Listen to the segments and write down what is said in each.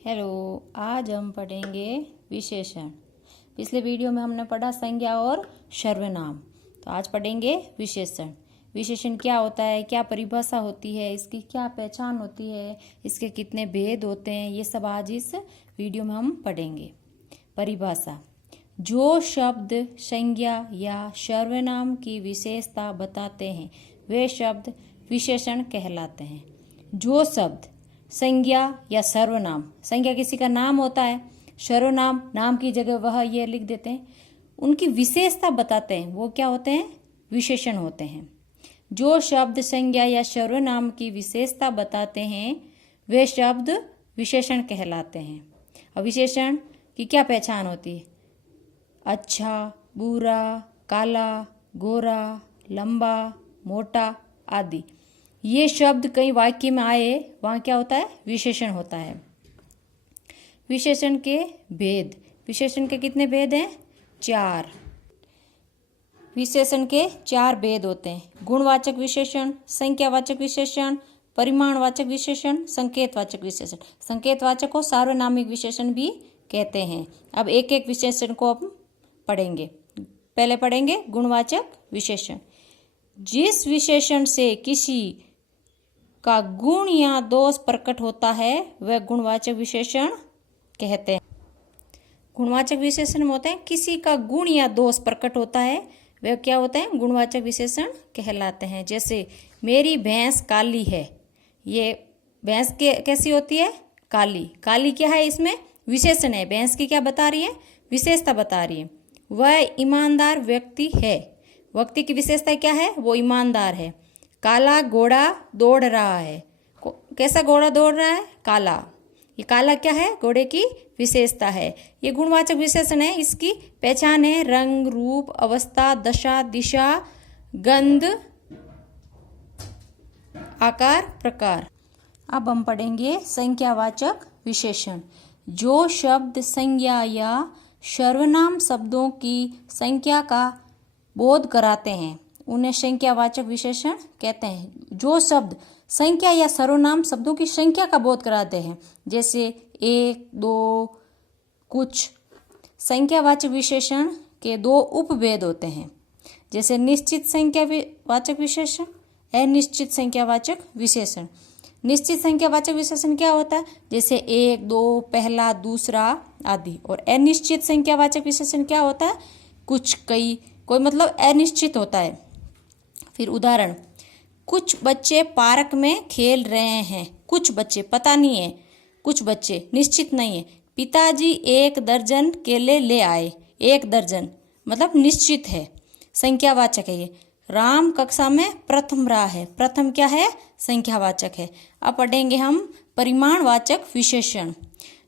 Hello. आज हम पढ़ेंगे विशेषण। पिछले वीडियो में हमने पढ़ा संज्ञा और सर्वनाम। तो आज पढ़ेंगे विशेषण। विशेषण क्या होता है, क्या परिभाषा होती है, इसकी क्या पहचान होती है, इसके कितने भेद होते हैं, ये सब आज इस वीडियो में हम पढ़ेंगे। परिभाषा: जो शब्द संज्ञा या सर्वनाम की विशेषता बताते हैं वे शब्द विशेषण कहलाते हैं। जो शब्द संज्ञा या सर्वनाम, संज्ञा किसी का नाम होता है, सर्वनाम नाम की जगह वह ये लिख देते हैं, उनकी विशेषता बताते हैं, वो क्या होते हैं, विशेषण होते हैं। जो शब्द संज्ञा या सर्वनाम की विशेषता बताते हैं वे शब्द विशेषण कहलाते हैं। और विशेषण की क्या पहचान होती है? अच्छा, बुरा, काला, गोरा, लंबा, मोटा आदि। ये शब्द कई वाक्य में आए, वहाँ क्या होता है, विशेषण होता है। विशेषण के भेद: विशेषण के कितने भेद हैं? 4। विशेषण के 4 भेद होते हैं: गुणवाचक विशेषण, संख्यावाचक विशेषण, परिमाणवाचक विशेषण, संकेतवाचक विशेषण। संकेतवाचक को सार्वनामिक विशेषण भी कहते हैं। अब एक एक विशेषण को हम पढ़ेंगे। पहले पढ़ेंगे गुणवाचक विशेषण। जिस विशेषण से किसी का गुण या दोष प्रकट होता है वह गुणवाचक विशेषण कहते हैं। गुणवाचक विशेषण में होते हैं किसी का गुण या दोष प्रकट होता है, वह क्या होते हैं, गुणवाचक विशेषण कहलाते हैं। जैसे मेरी भैंस काली है, ये भैंस कैसी होती है, काली। काली क्या है, इसमें विशेषण है। भैंस की क्या बता रही है, विशेषता बता रही है। वह ईमानदार व्यक्ति है, व्यक्ति की विशेषता क्या है, वो ईमानदार है। काला घोड़ा दौड़ रहा है, कैसा घोड़ा दौड़ रहा है, काला। ये काला क्या है, घोड़े की विशेषता है। ये गुणवाचक विशेषण है। इसकी पहचान है रंग, रूप, अवस्था, दशा, दिशा, गंध, आकार, प्रकार। अब हम पढ़ेंगे संख्यावाचक विशेषण। जो शब्द संज्ञा या सर्वनाम शब्दों की संख्या का बोध कराते हैं उन्हें संख्यावाचक विशेषण कहते हैं। जो शब्द संख्या या सर्वनाम शब्दों की संख्या का बोध कराते हैं, जैसे 1, 2, कुछ। संख्यावाचक विशेषण के 2 उपभेद होते हैं, जैसे निश्चित संख्यावाचक विशेषण, अनिश्चित संख्यावाचक विशेषण। निश्चित संख्यावाचक विशेषण क्या होता है, जैसे 1, 2, पहला, दूसरा आदि। और अनिश्चित संख्यावाचक विशेषण क्या होता है, कुछ, कई, कोई, मतलब अनिश्चित होता है। फिर उदाहरण: कुछ बच्चे पार्क में खेल रहे हैं। कुछ बच्चे पता नहीं है, कुछ बच्चे निश्चित नहीं है। पिताजी 1 दर्जन केले ले आए। 1 दर्जन मतलब निश्चित है, संख्यावाचक है ये। राम कक्षा में प्रथम रहा है। प्रथम क्या है, संख्यावाचक है। अब पढ़ेंगे हम परिमाणवाचक विशेषण।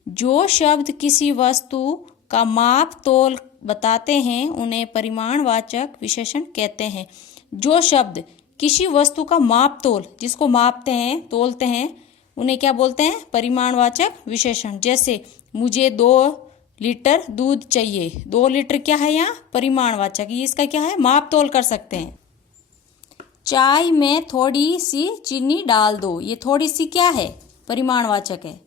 जो शब्द किसी वस्तु का माप तोल बताते हैं उन्हें परिमाणवाचक विशेषण कहते हैं। जो शब्द किसी वस्तु का माप तोल, जिसको मापते हैं, तोलते हैं, उन्हें क्या बोलते हैं, परिमाणवाचक विशेषण। जैसे मुझे 2 लीटर दूध चाहिए। 2 लीटर क्या है, यहाँ परिमाणवाचक, ये इसका क्या है, माप तोल कर सकते हैं। चाय में थोड़ी सी चीनी डाल दो, ये थोड़ी सी क्या है, परिमाणवाचक है।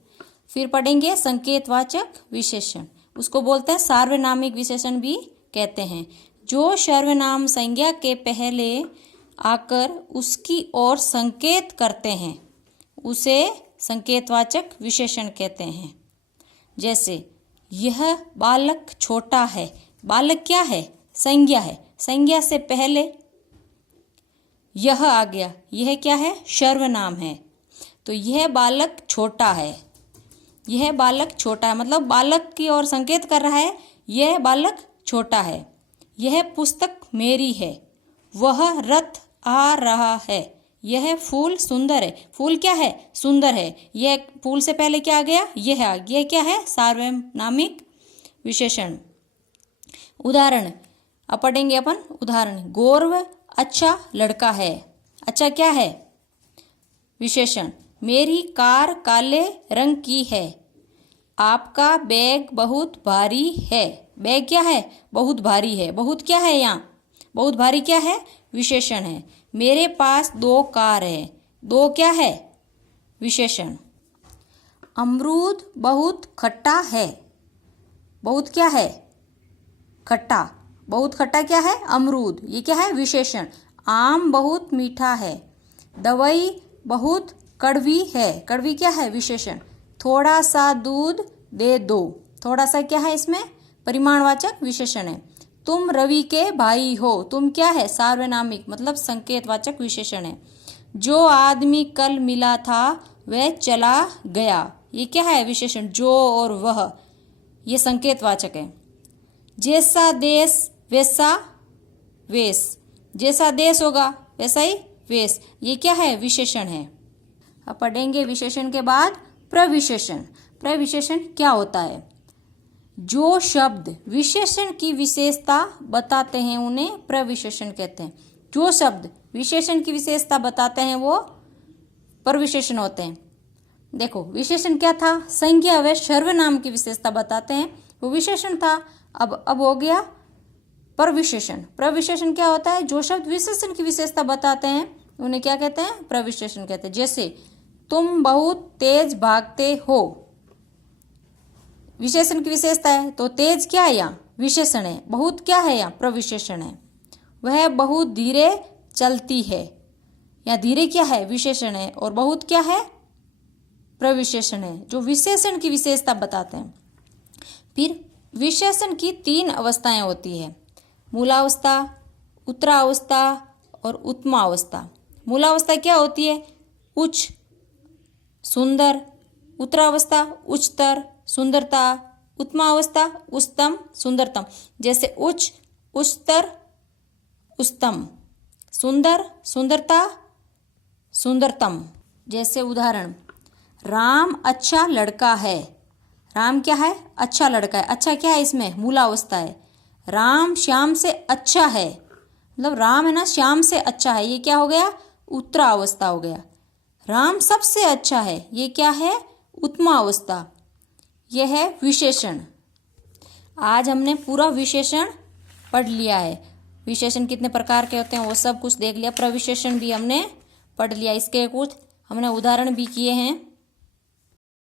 फिर पढ़ेंगे संकेतवाचक विशेषण, उसको बोलते हैं सार्वनामिक विशेषण भी कहते हैं। जो सर्वनाम संज्ञा के पहले आकर उसकी ओर संकेत करते हैं उसे संकेतवाचक विशेषण कहते हैं। जैसे यह बालक छोटा है। बालक क्या है, संज्ञा है। संज्ञा से पहले यह आ गया, यह क्या है, सर्वनाम है। तो यह बालक छोटा है, यह बालक छोटा है, मतलब बालक की ओर संकेत कर रहा है, यह बालक छोटा है। यह पुस्तक मेरी है। वह रथ आ रहा है। यह फूल सुंदर है। फूल क्या है, सुंदर है। यह फूल से पहले क्या आ गया, यह आ गया, क्या है, सार्वनामिक विशेषण। उदाहरण अब पढ़ेंगे अपन उदाहरण। गौरव अच्छा लड़का है। अच्छा क्या है, विशेषण। मेरी कार काले रंग की है। आपका बैग बहुत भारी है। बैग क्या है, बहुत भारी है। बहुत क्या है, यहाँ बहुत भारी क्या है, विशेषण है। मेरे पास 2 कार है। 2 क्या है, विशेषण। अमरूद बहुत खट्टा है। बहुत क्या है? खट्टा। बहुत खट्टा क्या है? अमरूद। ये क्या है? विशेषण। आम बहुत मीठा है। दवाई बहुत कड़वी है। कड़वी क्या है? विशेषण। थोड़ा सा दूध दे दो। थोड़ा सा क्या है इसमें? परिमाणवाचक विशेषण है। तुम रवि के भाई हो। तुम क्या है? सार्वनामिक मतलब संकेतवाचक विशेषण है। जो आदमी कल मिला था वह चला गया। ये क्या है? विशेषण। जो और वह ये संकेतवाचक है। जैसा देश वैसा वेश। जैसा देश होगा वैसा ही वेश। ये क्या है? विशेषण है। अब पढ़ेंगे विशेषण के बाद प्रविशेषण। प्रविशेषण क्या होता है? जो शब्द विशेषण की विशेषता बताते हैं उन्हें प्रविशेषण कहते हैं। जो शब्द विशेषण की विशेषता बताते हैं वो प्रविशेषण होते हैं। देखो विशेषण क्या था? संज्ञा व सर्वनाम की विशेषता बताते हैं, वो विशेषण था। अब हो गया प्रविशेषण। प्रविशेषण क्या होता है? जो शब्द विशेषण की विशेषता बताते हैं उन्हें क्या कहते हैं? प्रविशेषण कहते हैं। जैसे तुम बहुत तेज भागते हो। विशेषण की विशेषता है तो तेज क्या है? यहाँ विशेषण है। बहुत क्या है? यहाँ प्रविशेषण है। वह बहुत धीरे चलती है। या धीरे क्या है? विशेषण है। और बहुत क्या है? प्रविशेषण है, जो विशेषण की विशेषता बताते हैं। फिर विशेषण की 3 अवस्थाएं होती है। मूलावस्था, उत्तरावस्था और उत्तमावस्था। मूलावस्था क्या होती है? उच्च सुंदर। उत्तरावस्था उच्चतर सुंदरता। उत्तमावस्था उच्चतम सुंदरतम। जैसे उच्च, उच्चतर, उच्चतम, सुंदर, सुंदरता, सुंदरतम। जैसे उदाहरण, राम अच्छा लड़का है। राम क्या है? अच्छा लड़का है। अच्छा क्या है इसमें? मूलावस्था है। राम श्याम से अच्छा है, मतलब राम है ना श्याम से अच्छा है। ये क्या हो गया? उत्तरावस्था हो गया। राम सबसे अच्छा है। ये क्या है? उत्तमावस्था। यह है विशेषण। आज हमने पूरा विशेषण पढ़ लिया है। विशेषण कितने प्रकार के होते हैं वो सब कुछ देख लिया। प्रविशेषण भी हमने पढ़ लिया। इसके कुछ हमने उदाहरण भी किए हैं।